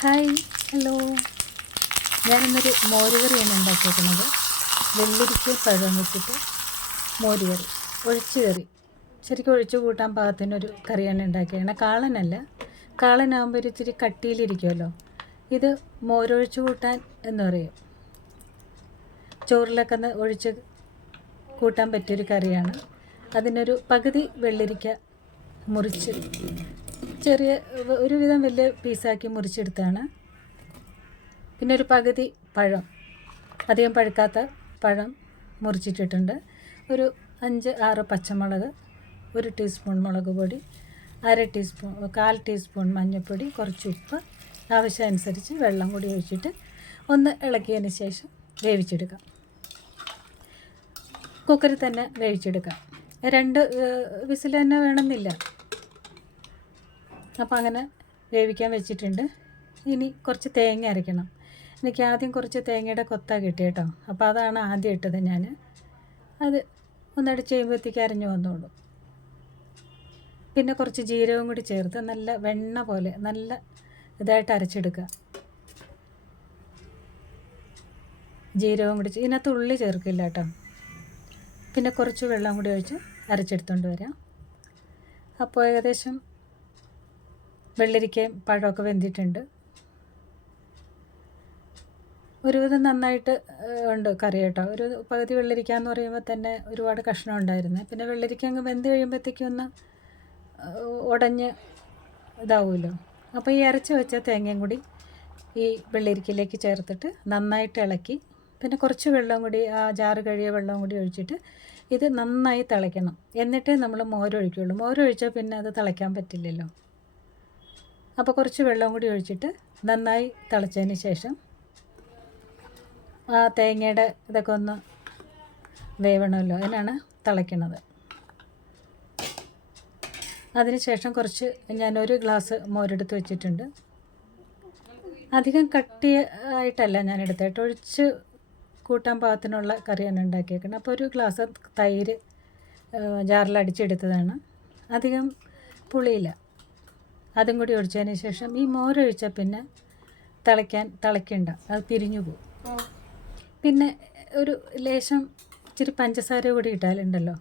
Hi, hello. ഞാനിന്നൊരു മോരുകറിയാണ് ഉണ്ടാക്കിയിരിക്കുന്നത്. വെള്ളരിക്ക പഴം വെച്ചിട്ട് മോരുകറി, ഒഴിച്ച് കറി. ശരിക്കും ഒഴിച്ചു കൂട്ടാൻ പാകത്തിനൊരു കറിയാണ് ഉണ്ടാക്കിയത്. കാളനല്ല, കാളനാകുമ്പോൾ ഒരു ഇച്ചിരി കട്ടിയിലിരിക്കുമല്ലോ. ഇത് മോരൊഴിച്ച് കൂട്ടാൻ എന്ന് പറയും. ചോറിലൊക്കെ ഒഴിച്ച് കൂട്ടാൻ പറ്റിയൊരു കറിയാണ്. അതിനൊരു പകുതി വെള്ളരിക്ക മുറിച്ച് ചെറിയ ഒരുവിധം വലിയ പീസാക്കി മുറിച്ചെടുത്താണ്. പിന്നെ ഒരു പകുതി പഴം, അധികം പഴുക്കാത്ത പഴം മുറിച്ചിട്ടിട്ടുണ്ട്. ഒരു 5-6 പച്ചമുളക്, 1 ടീസ്പൂൺ മുളക് പൊടി, 1/2 ടീസ്പൂൺ മഞ്ഞൾപ്പൊടി, കുറച്ച് ഉപ്പ്, ആവശ്യമനുസരിച്ച് വെള്ളം കൂടി ഒഴിച്ചിട്ട് ഒന്ന് ഇളക്കിയതിന് ശേഷം വേവിച്ചെടുക്കാം. കുക്കറിൽ തന്നെ വേവിച്ചെടുക്കാം. 2 വിസിൽ തന്നെ വേണമെന്നില്ല. അപ്പോൾ അങ്ങനെ വേവിക്കാൻ വെച്ചിട്ടുണ്ട്. ഇനി കുറച്ച് തേങ്ങ അരയ്ക്കണം. എനിക്ക് ആദ്യം കുറച്ച് തേങ്ങയുടെ കൊത്ത കിട്ടി കേട്ടോ. അപ്പോൾ അതാണ് ആദ്യം ഇട്ടത് ഞാൻ. അത് ഒന്നടിച്ച് കഴിയുമ്പോഴത്തേക്ക് അരഞ്ഞു വന്നോളൂ. പിന്നെ കുറച്ച് ജീരകം കൂടി ചേർത്ത് നല്ല വെണ്ണ പോലെ നല്ല ഇതായിട്ട് അരച്ചെടുക്കുക. ജീരകം കൂടി ഇതിനകത്ത് ഉള്ളി ചേർക്കില്ല കേട്ടോ. പിന്നെ കുറച്ച് വെള്ളം കൂടി ഒഴിച്ച് അരച്ചെടുത്തുകൊണ്ട് വരാം. അപ്പോൾ ഏകദേശം വെള്ളരിക്കയും പഴമൊക്കെ വെന്തിട്ടുണ്ട്. ഒരുവിധം നന്നായിട്ട് ഉണ്ട് കറി കേട്ടോ. ഒരു പകുതി വെള്ളരിക്ക എന്ന് പറയുമ്പോൾ തന്നെ ഒരുപാട് കഷ്ണം ഉണ്ടായിരുന്നു. പിന്നെ വെള്ളരിക്ക അങ്ങ് വെന്ത് കഴിയുമ്പോഴത്തേക്കും ഒന്ന് ഉടഞ്ഞ് ഇതാവുമല്ലോ. അപ്പോൾ ഈ അരച്ച് വെച്ച തേങ്ങയും കൂടി ഈ വെള്ളരിക്കയിലേക്ക് ചേർത്തിട്ട് നന്നായിട്ട് ഇളക്കി, പിന്നെ കുറച്ച് വെള്ളം കൂടി ആ ജാറ് കഴിയ വെള്ളം കൂടി ഒഴിച്ചിട്ട് ഇത് നന്നായി തിളയ്ക്കണം. എന്നിട്ടേ നമ്മൾ മോരൊഴിക്കുള്ളൂ. മോരൊഴിച്ചാൽ പിന്നെ അത് തിളയ്ക്കാൻ പറ്റില്ലല്ലോ. അപ്പോൾ കുറച്ച് വെള്ളം കൂടി ഒഴിച്ചിട്ട് നന്നായി തിളച്ചതിന് ശേഷം ആ തേങ്ങയുടെ ഇതൊക്കെ ഒന്ന് വേവണമല്ലോ, അതിനാണ് തിളയ്ക്കുന്നത്. അതിനുശേഷം കുറച്ച് ഞാനൊരു ഗ്ലാസ് മോരെടുത്ത് വെച്ചിട്ടുണ്ട്. അധികം കട്ടിയായിട്ടല്ല ഞാൻ എടുത്തിട്ട് ഒഴിച്ച് കൂട്ടാൻ പാകത്തിനുള്ള കറിയാണ് ഉണ്ടാക്കിയേക്കുന്നത്. അപ്പോൾ ഒരു ഗ്ലാസ് തൈര് ജാറിൽ അടിച്ചെടുത്തതാണ്. അധികം പുളിയില്ല. അതും കൂടി ഒഴിച്ചതിന് ശേഷം ഈ മോരൊഴിച്ചാൽ പിന്നെ തിളയ്ക്കണ്ട, അത് പിരിഞ്ഞു പോകും. പിന്നെ ഒരു ലേശം ഇച്ചിരി പഞ്ചസാര കൂടി ഇട്ടാലുണ്ടല്ലോ,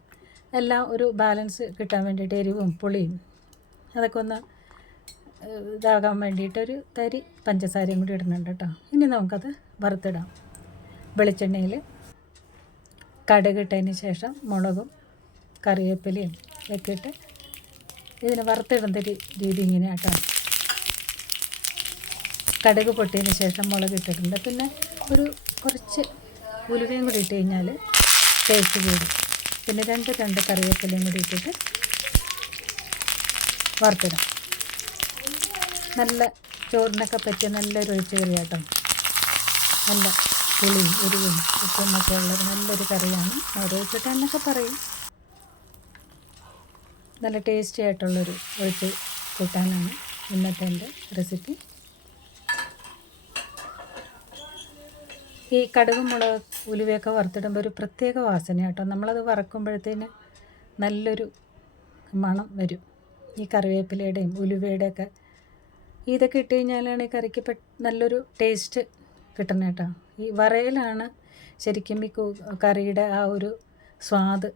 എല്ലാം ഒരു ബാലൻസ് കിട്ടാൻ വേണ്ടിയിട്ട് എരിവും പുളിയും അതൊക്കെ ഒന്ന് ഇതാകാൻ വേണ്ടിയിട്ട് ഒരു തരി പഞ്ചസാരയും കൂടി ഇടുന്നുണ്ട് കേട്ടോ. ഇനി നമുക്കത് വറുത്തിടാം. വെളിച്ചെണ്ണയിൽ കടുക് ഇട്ടതിന് ശേഷം മുളകും കറിവേപ്പിലയും ഒക്കെ ഇട്ട് ഇതിന് വറുത്തിടുന്ന രീതി ഇങ്ങനെ കേട്ടോ. കടുക് പൊട്ടിയതിന് ശേഷം മുളക് ഇട്ടിട്ടുണ്ട്. പിന്നെ ഒരു കുറച്ച് ഉലുവയും കൂടി ഇട്ട് കഴിഞ്ഞാൽ ടേസ്റ്റ് കൂടും. പിന്നെ 2 കറിവേപ്പിലയും കൂടി ഇട്ടിട്ട് വറുത്തിടാം. നല്ല ചോറിനൊക്കെ പറ്റിയ നല്ലൊരു ഒഴിച്ച് കറി കേട്ടോ. നല്ല പുളിയും എരിവും ഉപ്പുമൊക്കെ ഉള്ളത് നല്ലൊരു കറിയാണ്. ഓരോഴിച്ചിട്ട് എന്നൊക്കെ പറയും. നല്ല ടേസ്റ്റി ആയിട്ടുള്ളൊരു ഒഴിച്ച് കൂട്ടാനാണ് ഇന്നത്തെ എൻ്റെ റെസിപ്പി. ഈ കടുകും മുളക് ഉലുവയൊക്കെ വറുത്തിടുമ്പോൾ ഒരു പ്രത്യേക വാസന കേട്ടോ. നമ്മളത് വറക്കുമ്പോഴത്തേന് നല്ലൊരു മണം വരും. ഈ കറിവേപ്പിലയുടെയും ഉലുവയുടെയൊക്കെ ഇതൊക്കെ ഇട്ട് കഴിഞ്ഞാലാണ് ഈ കറിക്ക് നല്ലൊരു ടേസ്റ്റ് കിട്ടുന്നത് കേട്ടോ. ഈ വറയിലാണ് ശരിക്കും ഈ കറിയുടെ ആ ഒരു സ്വാദ്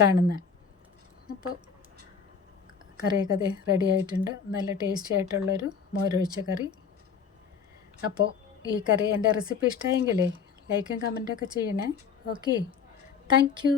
കാണുന്നത്. അപ്പോൾ കറിയൊക്കെ റെഡി ആയിട്ടുണ്ട്. നല്ല ടേസ്റ്റി ആയിട്ടുള്ളൊരു മോരൊഴിച്ച കറി. അപ്പോൾ ഈ കറി എൻ്റെ റെസിപ്പി ഇഷ്ടമായെങ്കിലേ ലൈക്കും കമൻറ്റൊക്കെ ചെയ്യണേ. Okay, thank you.